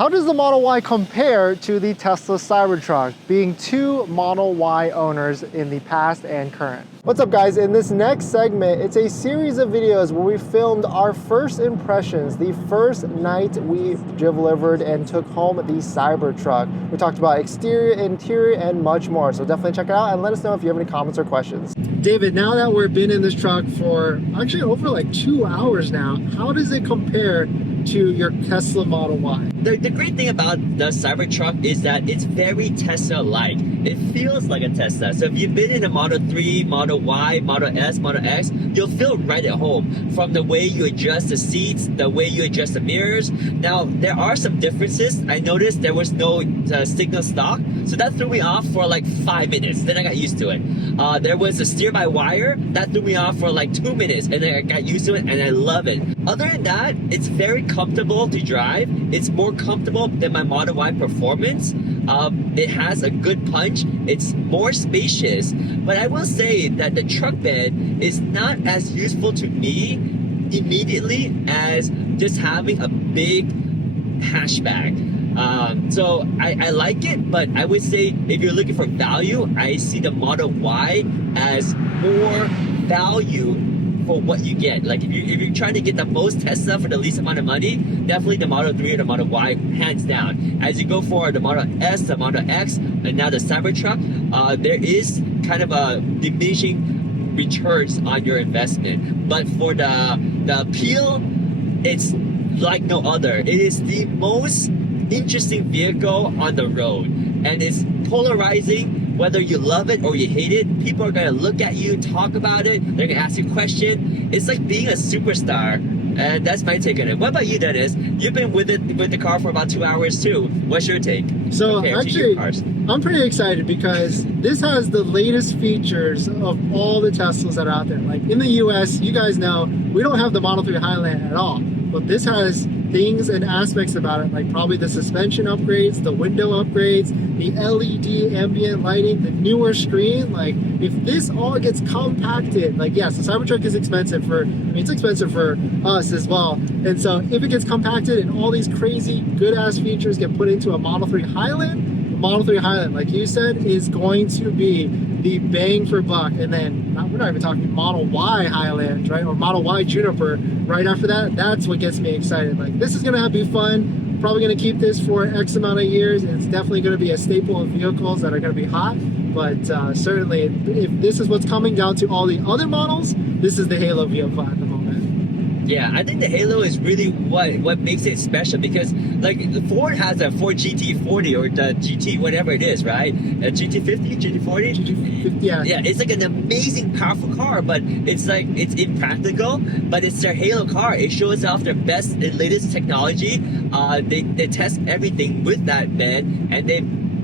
How does the Model Y compare to the Tesla Cybertruck, being two Model Y owners in the past and current? What's up guys, in this next segment, it's a series of videos where we filmed our first impressions, the first night we delivered and took home the Cybertruck. We talked about exterior, interior, and much more, so definitely check it out and let us know if you have any comments or questions. David, now that we've been in this truck for actually over like 2 hours now, how does it compare to your Tesla Model Y? The great thing about the Cybertruck is that it's very Tesla-like. It feels like a Tesla. So if you've been in a Model 3, Model Y, Model S, Model X, you'll feel right at home. From the way you adjust the seats, the way you adjust the mirrors. Now, there are some differences. I noticed there was no signal stock, so that threw me off for like 5 minutes. Then I got used to it. There was a steer-by-wire. That threw me off for like 2 minutes, and then I got used to it, and I love it. Other than that, it's very comfortable to drive. It's more comfortable than my Model Y Performance. It has a good punch. It's more spacious, but I will say that the truck bed is not as useful to me immediately as just having a big hatchback. So I like it, but I would say if you're looking for value, I see the Model Y as more value for what you get. Like if you're trying to get the most Tesla for the least amount of money, definitely the Model 3 or the Model Y, hands down. As you go for the Model S, the Model X, and now the Cybertruck, there is kind of a diminishing returns on your investment. But for the appeal, it's like no other. It is the most interesting vehicle on the road, and it's polarizing. Whether you love it or you hate it, people are gonna look at you, talk about it, they're gonna ask you a question. It's like being a superstar, and that's my take on it. What about you, Dennis? You've been with the car for about 2 hours too. What's your take? So actually, I'm pretty excited because this has the latest features of all the Teslas that are out there. Like in the US, you guys know, we don't have the Model 3 Highland at all, but this has things and aspects about it, like probably the suspension upgrades, the window upgrades, the LED ambient lighting, the newer screen. Like if this all gets compacted, like yes, the Cybertruck is expensive for, I mean, it's expensive for us as well. And so if it gets compacted and all these crazy good ass features get put into a Model 3 Highland, the Model 3 Highland, like you said, is going to be the bang for buck. And then we're not even talking Model Y Highland, right? Or Model Y Juniper right after that. That's what gets me excited. Like this is gonna be fun. Probably gonna keep this for X amount of years. And it's definitely gonna be a staple of vehicles that are gonna be hot. But certainly if this is what's coming down to all the other models, this is the Halo vehicle at the moment. Yeah, I think the Halo is really what makes it special, because like Ford has a Ford GT40 or the GT whatever it is, right? A GT50, GT40? GT50, yeah. Yeah, it's like an amazing, powerful car, but it's like, it's impractical, but it's their Halo car. It shows off their best and latest technology. They test everything with that bed, and they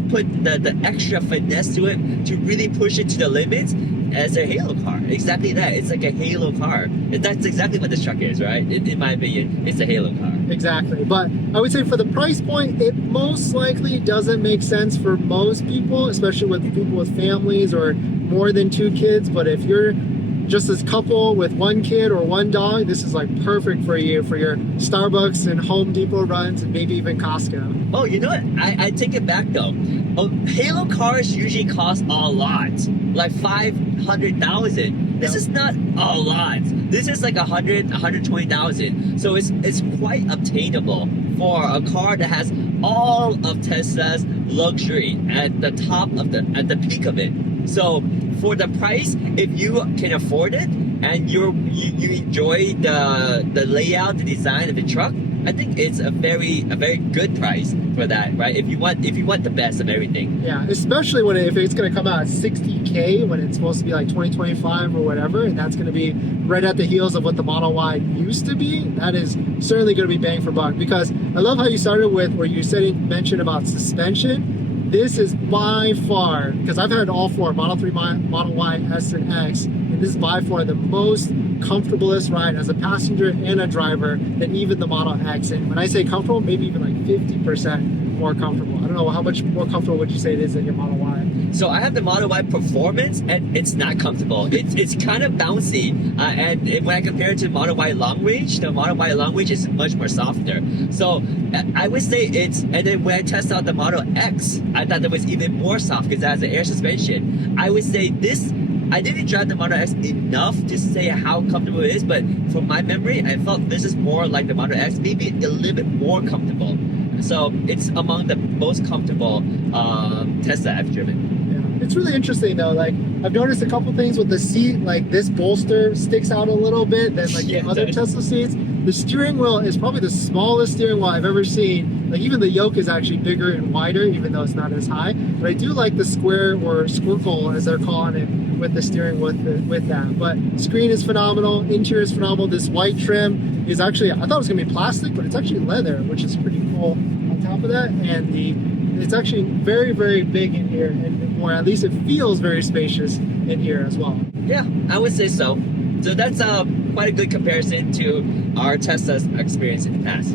put the extra finesse to it to really push it to the limits as a Halo car. Exactly that. It's like a Halo car. That's exactly what this truck is, right? In my opinion, it's a Halo car. Exactly. But I would say for the price point, it most likely doesn't make sense for most people, especially with people with families or more than 2 kids. But if you're just this couple with 1 kid or 1 dog, this is like perfect for you for your Starbucks and Home Depot runs and maybe even Costco. Oh, you know what? I take it back though. Halo cars usually cost a lot, like 500,000. This is not a lot. This is like 100, 120,000. So it's quite obtainable for a car that has all of Tesla's luxury at the top of at the peak of it. So for the price, if you can afford it and you enjoy the layout, the design of the truck, I think it's a very good price for that, right? If you want the best of everything. Yeah, especially if it's going to come out at 60K when it's supposed to be like 2025 or whatever, and that's going to be right at the heels of what the Model Y used to be. That is certainly going to be bang for buck, because I love how you started with where you mentioned about suspension. This is by far, because I've had all 4, Model 3, Model Y, S, and X, and this is by far the most comfortablest ride as a passenger and a driver than even the Model X. And when I say comfortable, maybe even like 50% more comfortable. I don't know, how much more comfortable would you say it is than your Model Y? So I have the Model Y Performance, and it's not comfortable. It's kind of bouncy, and when I compare it to Model Y Long Range, the Model Y Long Range is much more softer. So I would say it's, and then when I test out the Model X, I thought it was even more soft because it has an air suspension. I would say this, I didn't drive the Model X enough to say how comfortable it is, but from my memory, I felt this is more like the Model X, maybe a little bit more comfortable. So it's among the most comfortable Tesla I've driven. Yeah. It's really interesting though. Like I've noticed a couple things with the seat. Like this bolster sticks out a little bit than like the other Tesla seats. The steering wheel is probably the smallest steering wheel I've ever seen. Like even the yoke is actually bigger and wider, even though it's not as high. But I do like the square or squircle as they're calling it with the steering with that. But screen is phenomenal. Interior is phenomenal. This white trim is actually, I thought it was gonna be plastic, but it's actually leather, which is pretty cool on top of that. And it's actually very, very big in here, and or at least it feels very spacious in here as well. Yeah, I would say so. So that's quite a good comparison to our Tesla's experience in the past.